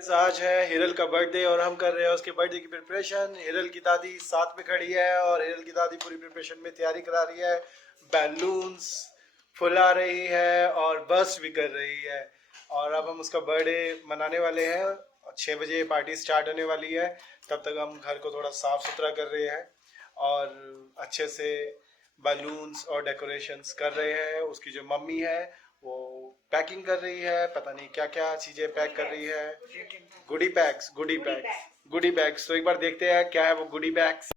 आज है हिरल का बर्थडे और हम कर रहे हैं उसके बर्थडे की प्रिपरेशन। हिरल की दादी साथ में खड़ी है और हिरल की दादी पूरी प्रिपरेशन में तैयारी करा रही है। बैलून्स फुला रही है और बस भी कर रही है। और अब हम उसका बर्थडे मनाने वाले हैं। 6 बजे पार्टी स्टार्ट होने वाली है। तब तक हम घर को थोड़ा साफ सुथरा कर रहे हैं और अच्छे से बैलून्स और डेकोरेशंस कर रहे हैं। उसकी जो मम्मी है वो पैकिंग कर रही है, पता नहीं क्या क्या चीजें पैक कर रही है। गुडी बैग्स। तो एक बार देखते हैं क्या है वो गुडी बैग्स।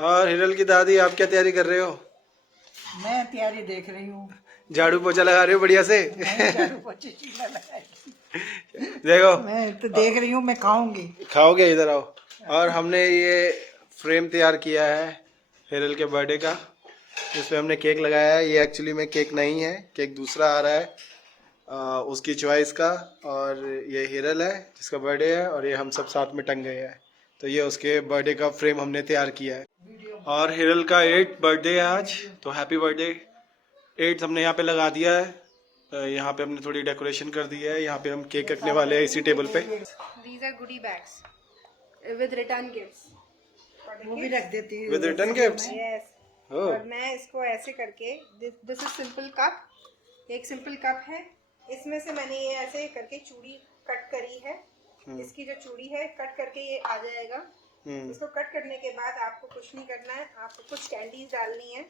और हिरल की दादी, आप क्या तैयारी कर रहे हो? मैं तैयारी देख रही हूँ। झाड़ू पोछा लगा रहे हो बढ़िया से? झाड़ू पोछे चीला लगाएगी। देखो मैं तो देख रही हूँ, मैं खाऊंगी। खाओगे? इधर आओ। और हमने ये फ्रेम तैयार किया है हिरल के बर्थडे का, जिसमें हमने केक लगाया है। ये एक्चुअली में केक नहीं है, केक दूसरा आ रहा है उसकी चॉइस का। और ये हिरल है जिसका बर्थडे है और ये हम सब साथ में टंग गए हैं। तो ये उसके बर्थडे का फ्रेम हमने तैयार किया है। और हिरल का 8th बर्थडे है आज, तो हैप्पी बर्थडे। 8 हमने यहाँ पे लगा दिया है। यहाँ पे हमने थोड़ी डेकोरेशन कर दी है। यहाँ पे हम केक रखने वाले हैं इसी टेबल पे। These are goodie bags with return gifts. वो भी रख देती हूँ विद रिटर्न गिफ्ट्स। Yes. और मैं इसको ऐसे करके, दिस इज सिंपल कप, एक सिंपल कप है। इसमें से मैंने ये ऐसे करके चूड़ी कट करी है। इसकी जो चूड़ी है कट करके ये आ जाएगा। इसको कट करने के बाद आपको कुछ नहीं करना है, आपको कुछ कैंडीज डालनी है।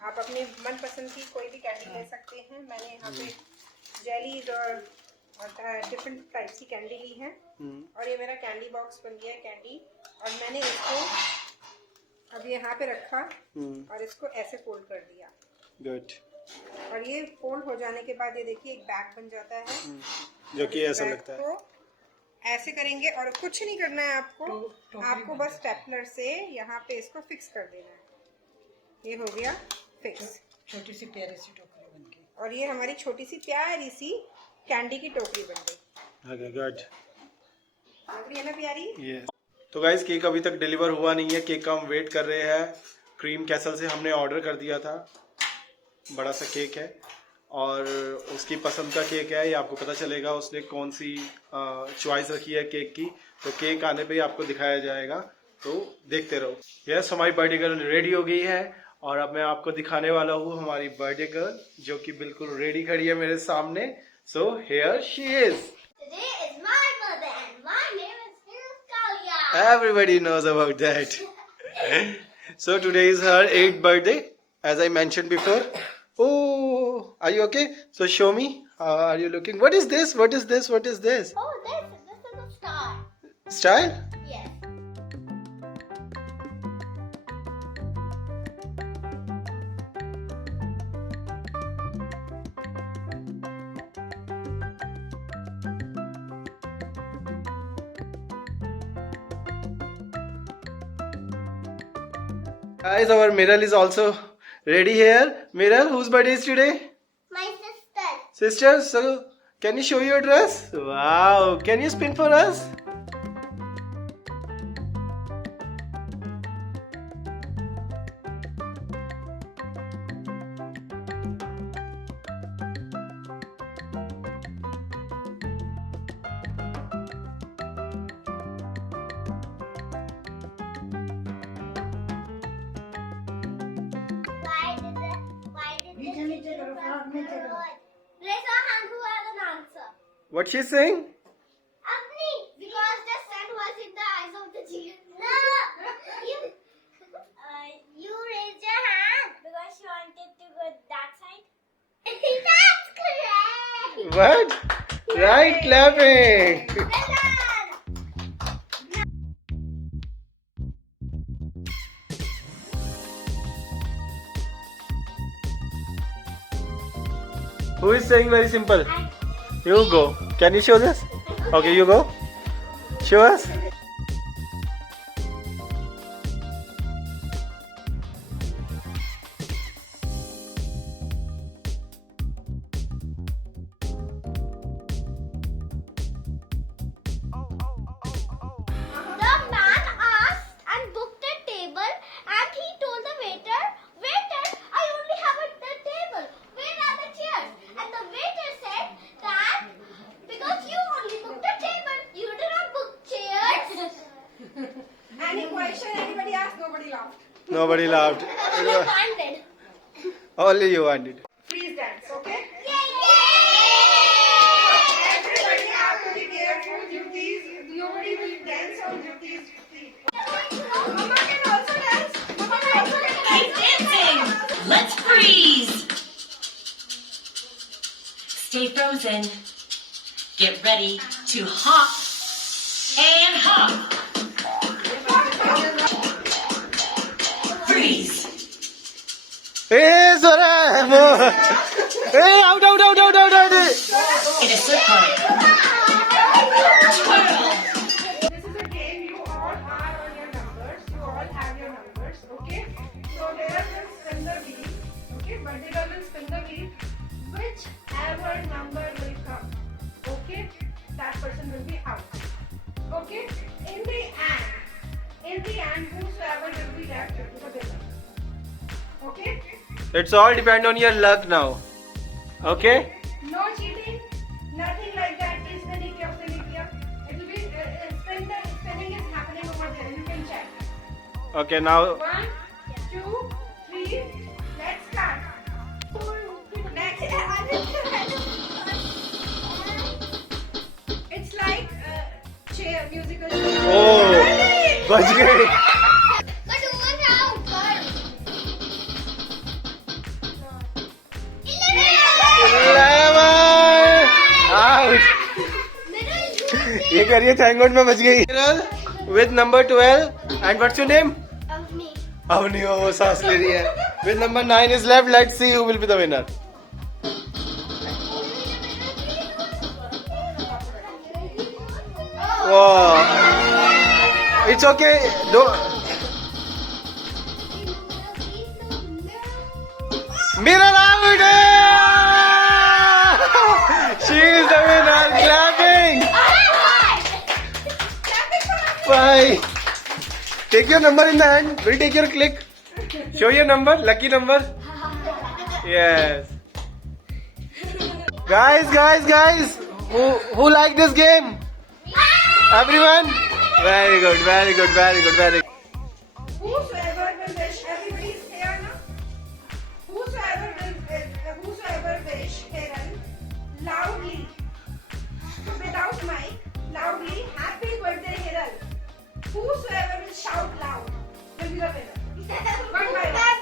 आप अपनी मनपसंद की कोई भी कैंडी ले सकते हैं। मैंने यहाँ पे जेलीज और डिफरेंट टाइप्स की कैंडी ली है। और ये मेरा कैंडी बॉक्स बन गया है कैंडी। और मैंने इसको अब यहाँ पे रखा और इसको ऐसे फोल्ड कर दिया। गुड। और ये फोल्ड हो जाने के बाद ये देखिए एक बैग बन जाता है, जो कि ऐसा लगता है। तो ऐसे करेंगे और कुछ नहीं करना है आपको। आपको बस स्टेपलर से यहाँ पे इसको फिक्स कर देना है। ये हो गया फिक्स। छोटी सी प्यारी सी टोकरी बन गई। और ये हमारी छोटी सी प्यारी सी कैंडी की टोकरी बन गई। Okay, good. लग रही है ना प्यारी? ये तो गाइस केक अभी तक डिलीवर हुआ नहीं है। केक का हम वेट कर रहे हैं। क्रीम कैसल से हमने ऑर्डर कर दिया था। बड़ा सा केक है और उसकी पसंद का केक है। ये आपको पता चलेगा उसने कौन सी चॉइस रखी है केक की। तो केक आने पे ही आपको दिखाया जाएगा, तो देखते रहो। यस, हमारी बर्थडे गर्ल रेडी हो गई है और अब मैं आपको दिखाने वाला हूँ हमारी बर्थडे गर्ल, जो कि बिल्कुल रेडी खड़ी है मेरे सामने। So here she is. Today is my birthday and my name is Kalias. Everybody knows about that. So today is her 8th birthday, as I mentioned before. Oh, are you okay? So show me. How are you looking? What is this? What is this? What is this? Oh, this is a star. Style? Yes. Guys, our Miral is also ready here. Miral, whose birthday is today? My sister. Sister, so can you show your dress? Wow, can you spin for us? Why did raise your hand who has an answer? What she's saying? Agni, because the sun was in the eyes of the chicken. No, you raised your hand because you wanted to go that side. That's correct. What? Right, clapping. Well done. Who is saying very simple? You go. Can you show this? Okay, you go. Show us. The man asked and booked a table, and he told the waiter, "Waiter, I only have a table. Where are the chairs?" Nobody laughed. Landed. Only you wanted. Freeze dance, okay? Yay! Everybody have to be careful. Jyothi's, nobody will dance on Jyothi's feet. Mama can also dance. Mama can also dance. Keep dancing. Let's freeze. Stay frozen. Get ready to hop and hop. Freeze. Hey, Sora! Hey, out! In a circle. Twirl. This is a game. You all are on your numbers. You all have your numbers, okay? So there will spin the wheel, okay? But they will spin the wheel. Whichever number will come, okay? That person will be out, okay? In the end, whosoever will be left will be the winner, okay? It's all depend on your luck now. Okay? No cheating, nothing like that. इसने नहीं किया, उसने नहीं किया. It will be spinning is happening over there. You can check. Okay, now 1, 2, 3. Let's start. Next, it's like chair musical. oh, बच गए. But one out, girl. 11 out. ये करिए थैंक गॉड मैं बच गई. With number 12 and what's your name? Of me. Avani वो सांस ले रही है. With number 9 is left. Let's see who will be the winner. Wow. It's okay. Mirror out! She is the winner. Clapping. Bye. Take your number in the hand. Will take your click. Show your number. Lucky number. Yes. Guys. Who like this game? Everyone? Very good. Whosoever will wish, everybody is here now. Whosoever wish, Kiran, loudly, without mic, loudly, happy birthday, Hiral. Whosoever will shout loud will be the winner. One by one.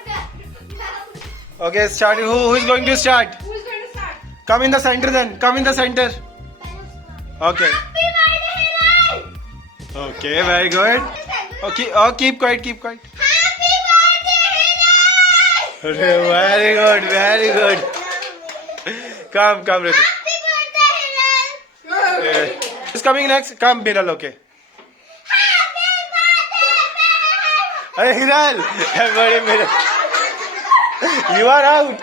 Okay, start. Who is going to start? Who is going to start? Come in the center then. Come in the center. Okay. Okay, very good. Okay, keep quiet. Happy birthday, Hiral! Very good. Come, Ritu. Happy birthday, Hiral! Yeah. Who's coming next? Come, Biral, okay. Happy birthday, Hey, Hiral. Everybody, Biral. You are out.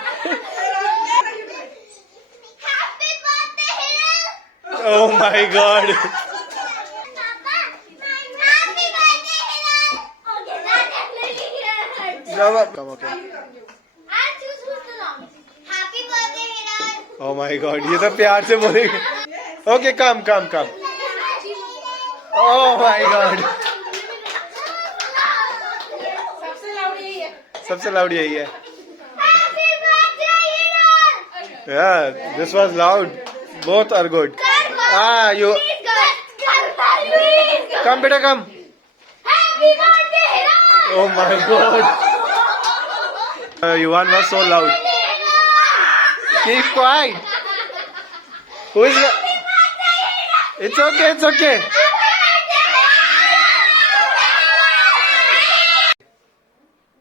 Happy birthday, Hiral! Oh my God. Papa, happy birthday, Hiral! Okay, that definitely Hiral. Come, okay. I'll choose who's the longest. Happy birthday, Hiral! Oh my God. ये तो प्यार से बोलेंगे. Okay, come. Oh my God. सबसे loud यही है. Happy birthday, Hiral! Yeah, this was loud. Both are good. You come, beta, come. Happy birthday, Hiral! Oh my God. Yuvan was so loud. Keep quiet. Who is that? It's okay.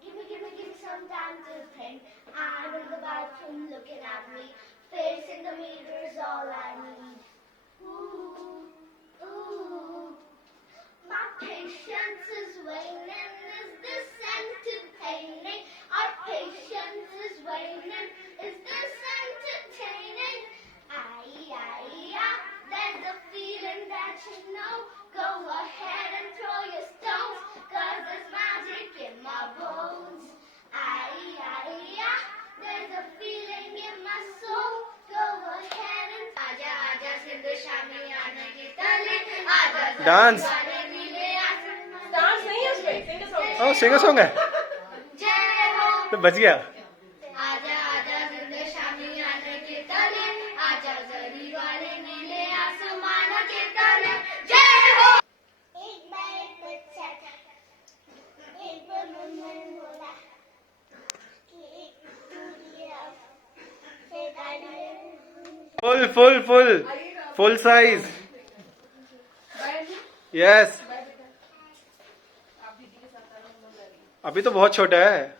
Give me some time to think. I'm in the bathroom looking at me. Facing the mirror is all I need. Ooh. My patience is waning. Is this entertaining? Our patience is waning. Is this entertaining? There's a feeling that you know. Go ahead and throw your stones. 'Cause there's magic in my bones. There's a feeling in my soul. Go ahead and Aja Sindhu Shami Aana ki tale. Dance. Dance नहीं है उसमें, sing a song. Oh, sing a song है. तो बच गया। आजा आजा जिंदा शामी आने के तले, आजा जरी वाले नीले आसमान के तले, जय हो। एक बार एक बच्चा था, एक बार मन बोला कि एक दुनिया से फुल साइज। यस। अभी तो बहुत छोटा है।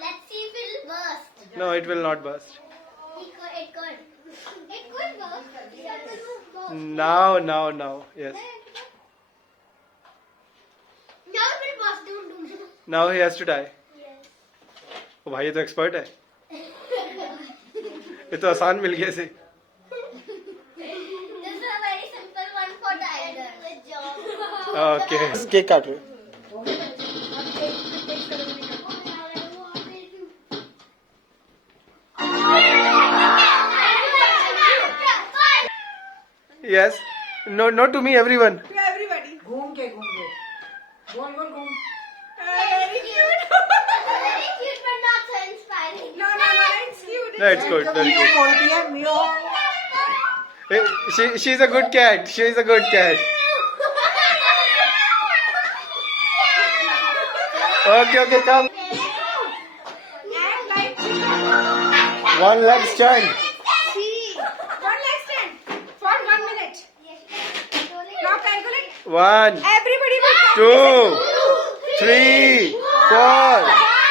Let's see if it'll burst. No, it will not burst. It could burst. Now. Yes. Now it will burst. Don't do it. Now he has to die. Yes. ओ भाई ये तो expert है। ये तो आसान मिल गया इसे। This is a very simple one for tiger. Good job. Okay cake काट रहे। Yes. No, not to me. Everyone. To everybody. घूम के गोल गोल घूम। Very cute. Very cute but not so inspiring. No, it's cute. No, it's good. Very मियो good. बोलती है मियो। She's a good cat. She's a good cat. Okay, come. Act like chicken. One leg stand. One leg stand for 1 minute. Now calculate. 1, Everybody will count. 2, 3, 4,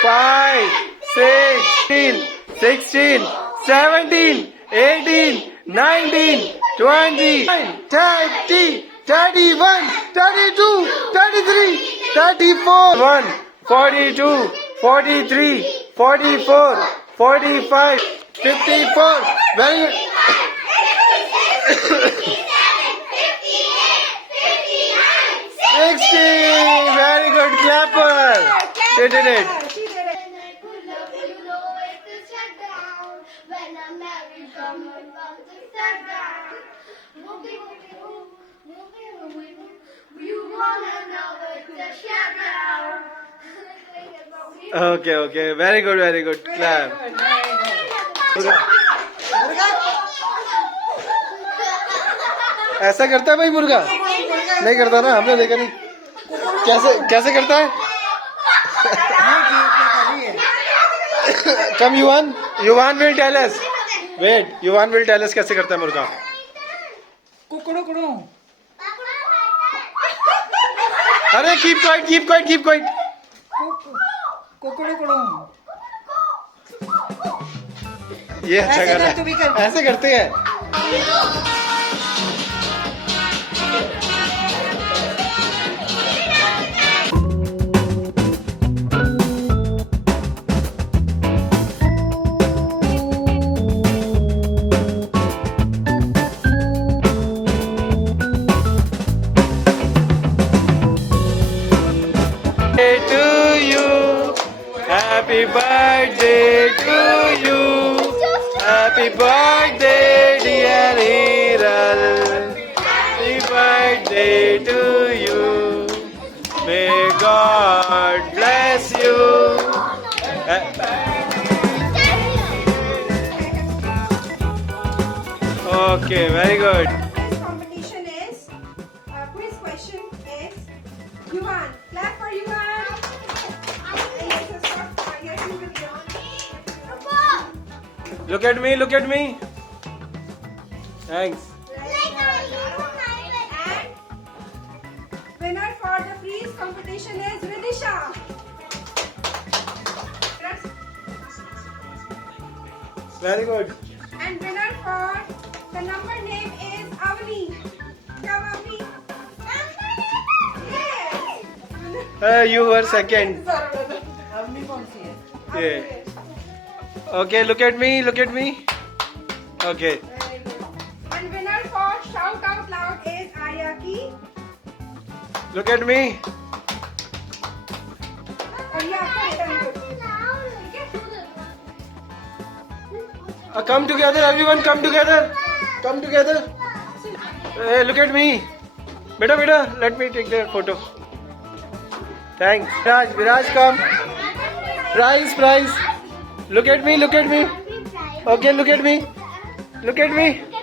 5, 6, 16, 17, 18, 19, 20, 30, 31, 32, 33, 34, 1, 42, 43, 44, 45, 54. Very good. 60. Very good. Clapper. She did it. She did it. Okay. Very good. Clap. ऐसा करता है भाई मुर्गा? नहीं करता ना, हमने देखा नहीं। कैसे करता है? Come Yuvan will tell us. Wait, Yuvan will tell us कैसे करता है मुर्गा। कुकड़ू अरे keep quiet. कुकड़ू ये अच्छा ऐसे कर रहा कर, तू भी है। कर। ऐसे करते हैं। Happy birthday to you. Happy birthday, dear Hiral. Happy birthday to you. May God bless you. Okay, very good. Quiz competition is, quiz question is, Yuvan. Clap for Yuvan. Yes, you will go. Look at me. Thanks. And winner for the freeze competition is Vidisha. Very good. And winner for the number name is Avani. Come Avani. Yes. You were second. अम्मी कौन सी है? Yeah. Okay, look at me. Okay. Very good. And winner for shout out loud is Ayaki. Look at me. और ये आपका return gift. Come together, everyone. Come together. Hey, look at me. Beta, let me take the photo. Thanks. Viraj, come. Prize. Look at me. Okay, look at me. Look at me.